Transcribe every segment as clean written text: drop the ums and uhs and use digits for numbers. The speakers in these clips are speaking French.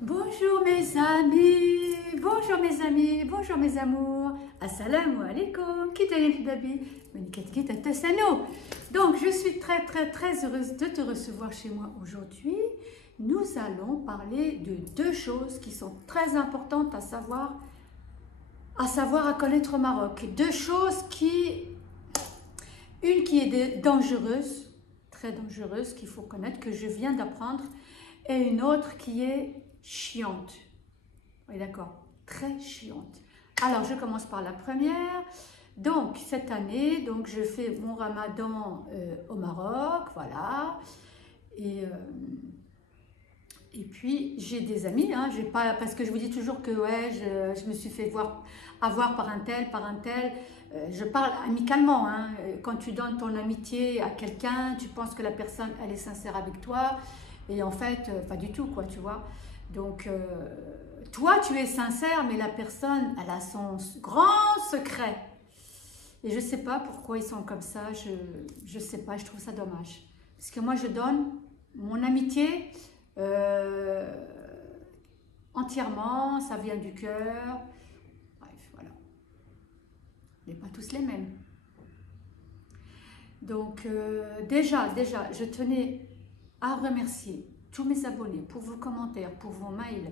Bonjour mes amis, bonjour mes amours. Assalamu alaikum, kitayim babi, manikatki tatasano. Donc je suis très heureuse de te recevoir chez moi aujourd'hui. Nous allons parler de deux choses qui sont très importantes à connaître au Maroc. Deux choses une qui est dangereuse, très dangereuse, qu'il faut connaître, que je viens d'apprendre, et une autre qui est chiante. Oui, d'accord, très chiante. Alors, je commence par la première. Donc, cette année, je fais mon ramadan au Maroc, voilà. Et puis, j'ai des amis, hein, parce que je vous dis toujours que ouais, je me suis fait avoir par un tel. Je parle amicalement, hein. Quand tu donnes ton amitié à quelqu'un, tu penses que la personne, elle est sincère avec toi. Et en fait, pas du tout, quoi, tu vois. Donc, toi, tu es sincère, mais la personne, elle a son grand secret. Et je ne sais pas pourquoi ils sont comme ça, je ne sais pas, je trouve ça dommage. Parce que moi, je donne mon amitié entièrement, ça vient du cœur. Bref, voilà. On n'est pas tous les mêmes. Donc, déjà, je tenais à remercier tous mes abonnés pour vos commentaires, pour vos mails.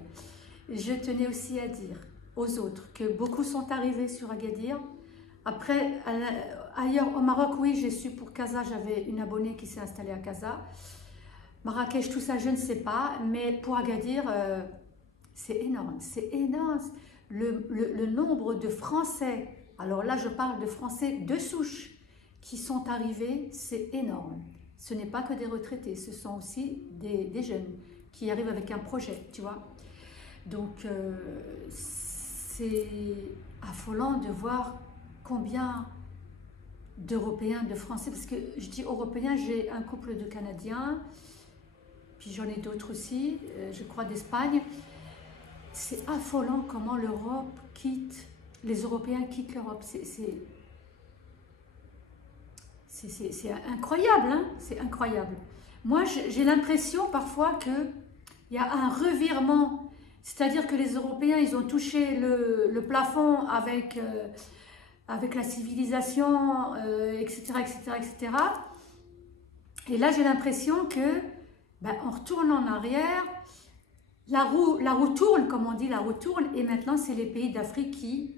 Je tenais aussi à dire aux autres que beaucoup sont arrivés sur Agadir. Après, ailleurs au Maroc, oui, j'ai su pour Casa, j'avais une abonnée qui s'est installée à Casa. Marrakech, tout ça, je ne sais pas, mais pour Agadir, c'est énorme, c'est énorme. Le nombre de Français, alors là, je parle de Français de souche, qui sont arrivés, c'est énorme. Ce n'est pas que des retraités, ce sont aussi des jeunes qui arrivent avec un projet, tu vois. Donc, c'est affolant de voir combien d'Européens, de Français, parce que je dis Européens, j'ai un couple de Canadiens, puis j'en ai d'autres aussi, je crois d'Espagne. C'est affolant comment l'Europe les Européens quittent l'Europe. C'est incroyable, hein, c'est incroyable. Moi, j'ai l'impression parfois qu'il y a un revirement, c'est-à-dire que les Européens, ils ont touché le plafond avec la civilisation, etc., etc. Et là, j'ai l'impression que, on retourne en arrière, la roue tourne, comme on dit, la roue tourne, et maintenant, c'est les pays d'Afrique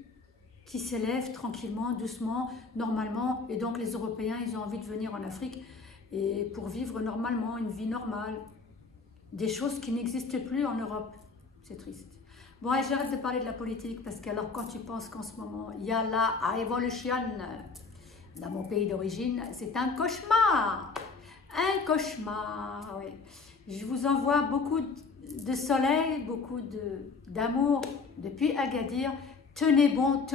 qui s'élèvent tranquillement, doucement, normalement, et donc les Européens, ils ont envie de venir en Afrique et pour vivre normalement, une vie normale, des choses qui n'existent plus en Europe. C'est triste. Bon, et j'arrête de parler de la politique, parce que alors quand tu penses qu'en ce moment, il y a la révolution dans mon pays d'origine, c'est un cauchemar, oui. Je vous envoie beaucoup de soleil, beaucoup d'amour depuis Agadir. Tenez bon,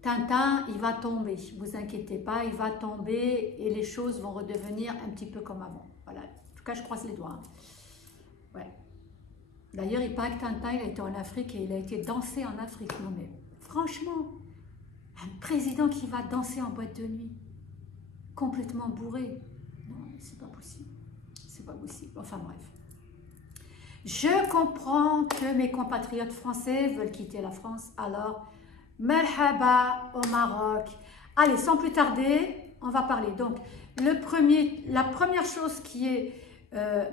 Tintin, il va tomber, ne vous inquiétez pas, il va tomber et les choses vont redevenir un petit peu comme avant. Voilà, en tout cas, je croise les doigts. Ouais. D'ailleurs, il paraît que Tintin, il a été en Afrique et il a été dansé en Afrique. Non mais, franchement, un président qui va danser en boîte de nuit, complètement bourré, non, c'est pas possible. C'est pas possible. Enfin bref. Je comprends que mes compatriotes français veulent quitter la France, alors merhaba au Maroc. Allez, sans plus tarder, on va parler. Donc, la première chose qui est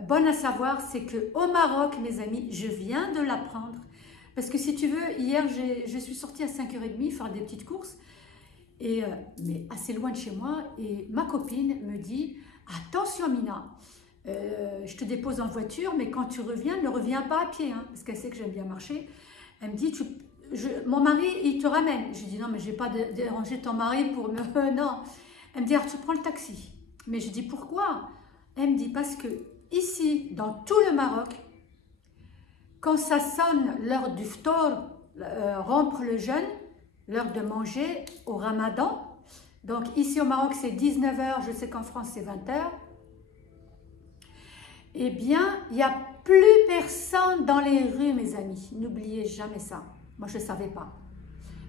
bonne à savoir, c'est qu'au Maroc, mes amis, je viens de l'apprendre, parce que si tu veux, hier, je suis sortie à 5h30 faire des petites courses, mais assez loin de chez moi, et ma copine me dit « Attention Mina !» je te dépose en voiture, mais quand tu reviens, ne reviens pas à pied, hein, parce qu'elle sait que j'aime bien marcher. Elle me dit, mon mari, il te ramène. Je dis, non, mais je n'ai pas dérangé ton mari pour me... non. Elle me dit, alors tu prends le taxi. Mais je dis, pourquoi? Elle me dit, parce que ici, dans tout le Maroc, quand ça sonne l'heure du ftor, rompre le jeûne, l'heure de manger au ramadan, donc ici au Maroc, c'est 19h, je sais qu'en France, c'est 20h, eh bien, il n'y a plus personne dans les rues, mes amis. N'oubliez jamais ça. Moi, je ne savais pas.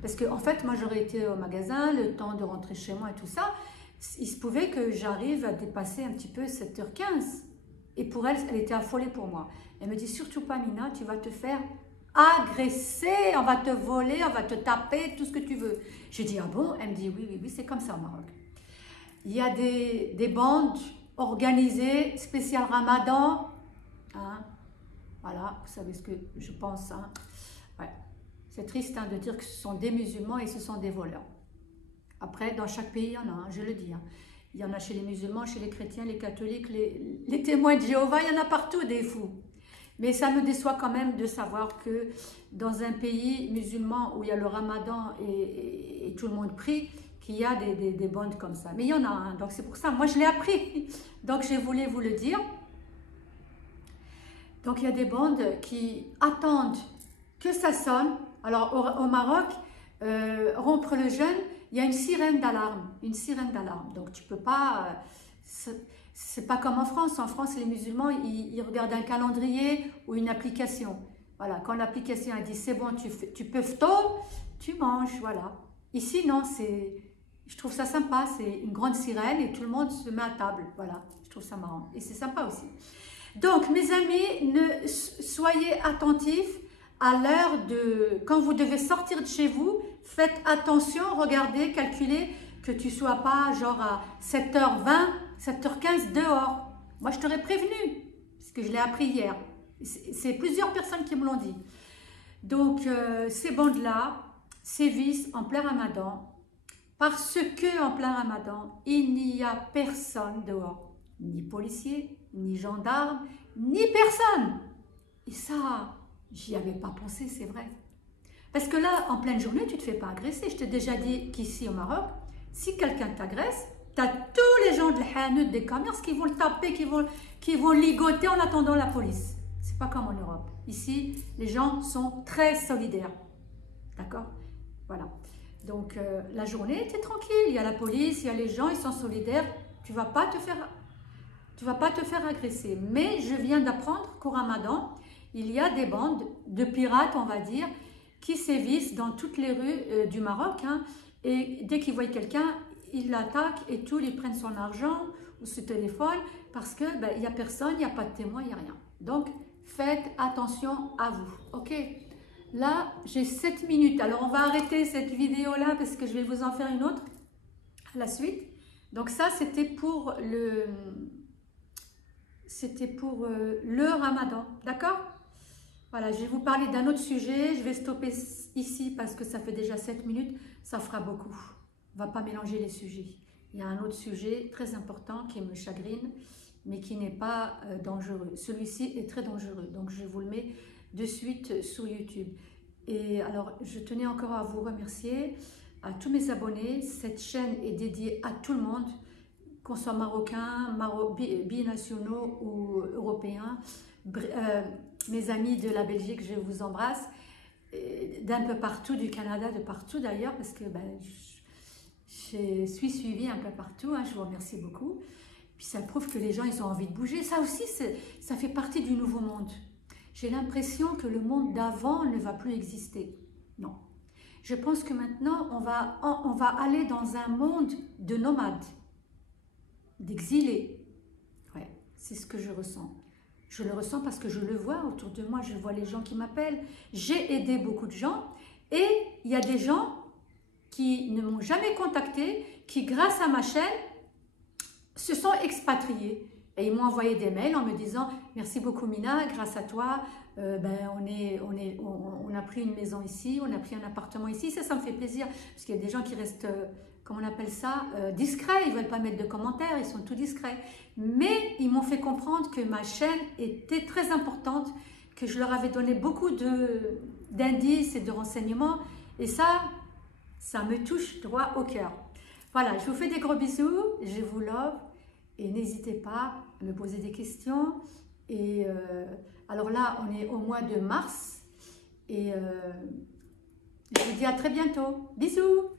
Parce que, en fait, moi, j'aurais été au magasin, le temps de rentrer chez moi et tout ça. Il se pouvait que j'arrive à dépasser un petit peu 7h15. Et pour elle, elle était affolée pour moi. Elle me dit, surtout pas Mina, tu vas te faire agresser, on va te voler, on va te taper, tout ce que tu veux. Je dis, ah bon? Elle me dit, oui, oui, oui, c'est comme ça au Maroc. Il y a des bandes organisées, spécial Ramadan. Hein, voilà, vous savez ce que je pense. Hein. Ouais. C'est triste hein, de dire que ce sont des musulmans et ce sont des voleurs. Après, dans chaque pays, il y en a, hein, je le dis. Hein. Il y en a chez les musulmans, chez les chrétiens, les catholiques, les témoins de Jéhovah, il y en a partout des fous. Mais ça me déçoit quand même de savoir que dans un pays musulman où il y a le ramadan et tout le monde prie, qu'il y a des bandes comme ça. Mais il y en a, hein, donc c'est pour ça, moi je l'ai appris. Donc j'ai voulu vous le dire. Donc il y a des bandes qui attendent que ça sonne. Alors au Maroc, rompre le jeûne, il y a une sirène d'alarme. Une sirène d'alarme. Donc tu peux pas... c'est pas comme en France. En France, les musulmans, ils regardent un calendrier ou une application. Voilà, quand l'application a dit c'est bon, tu peux ftour, tu manges, voilà. Ici, non, je trouve ça sympa, c'est une grande sirène et tout le monde se met à table, voilà. Je trouve ça marrant et c'est sympa aussi. Donc, mes amis, soyez attentifs à l'heure quand vous devez sortir de chez vous, faites attention, regardez, calculez que tu ne sois pas genre à 7h20, 7h15 dehors. Moi, je t'aurais prévenu, parce que je l'ai appris hier. C'est plusieurs personnes qui me l'ont dit. Donc, ces bandes-là sévissent en plein ramadan, parce que en plein ramadan, il n'y a personne dehors. Ni policier, ni gendarme, ni personne. Et ça, j'y avais pas pensé, c'est vrai. Parce que là, en pleine journée, tu ne te fais pas agresser. Je t'ai déjà dit qu'ici au Maroc, si quelqu'un t'agresse, tu as tous les gens de la des commerces qui vont le taper, qui vont ligoter en attendant la police. C'est pas comme en Europe. Ici, les gens sont très solidaires. D'accord? Voilà. Donc, la journée, tu es tranquille. Il y a la police, il y a les gens, ils sont solidaires. Tu ne vas pas te faire agresser. Mais je viens d'apprendre qu'au Ramadan, il y a des bandes de pirates, on va dire, qui sévissent dans toutes les rues du Maroc. Hein, et dès qu'ils voient quelqu'un, ils l'attaquent et tout, ils prennent son argent ou son téléphone parce que il n'y a personne, il n'y a pas de témoin, il n'y a rien. Donc, faites attention à vous. Ok? Là, j'ai 7 minutes. Alors, on va arrêter cette vidéo-là parce que je vais vous en faire une autre à la suite. Donc, ça, c'était pour le Ramadan. D'accord? Voilà, je vais vous parler d'un autre sujet. Je vais stopper ici parce que ça fait déjà 7 minutes. Ça fera beaucoup. On ne va pas mélanger les sujets. Il y a un autre sujet très important qui me chagrine, mais qui n'est pas dangereux. Celui-ci est très dangereux. Donc, je vous le mets de suite sur YouTube. Et alors, je tenais encore à vous remercier, à tous mes abonnés. Cette chaîne est dédiée à tout le monde, qu'on soit marocain, binationaux ou européens. Mes amis de la Belgique, je vous embrasse, d'un peu partout, du Canada, de partout d'ailleurs, parce que je suis suivie un peu partout, hein, je vous remercie beaucoup. Puis ça prouve que les gens, ils ont envie de bouger. Ça aussi, ça fait partie du nouveau monde. J'ai l'impression que le monde d'avant ne va plus exister. Non. Je pense que maintenant, on va aller dans un monde de nomades, d'exilés. Ouais, c'est ce que je ressens. Je le ressens parce que je le vois autour de moi. Je vois les gens qui m'appellent. J'ai aidé beaucoup de gens. Et il y a des gens qui ne m'ont jamais contacté, qui, grâce à ma chaîne, se sont expatriés. Et ils m'ont envoyé des mails en me disant « Merci beaucoup Mina, grâce à toi, on a pris une maison ici, on a pris un appartement ici. » Ça me fait plaisir, parce qu'il y a des gens qui restent, comment on appelle ça, discrets. Ils ne veulent pas mettre de commentaires, ils sont tout discrets. Mais ils m'ont fait comprendre que ma chaîne était très importante, que je leur avais donné beaucoup d'indices et de renseignements. Et ça me touche droit au cœur. Voilà, je vous fais des gros bisous, je vous love. Et n'hésitez pas à me poser des questions. Et alors là, on est au mois de mars. Et je vous dis à très bientôt. Bisous!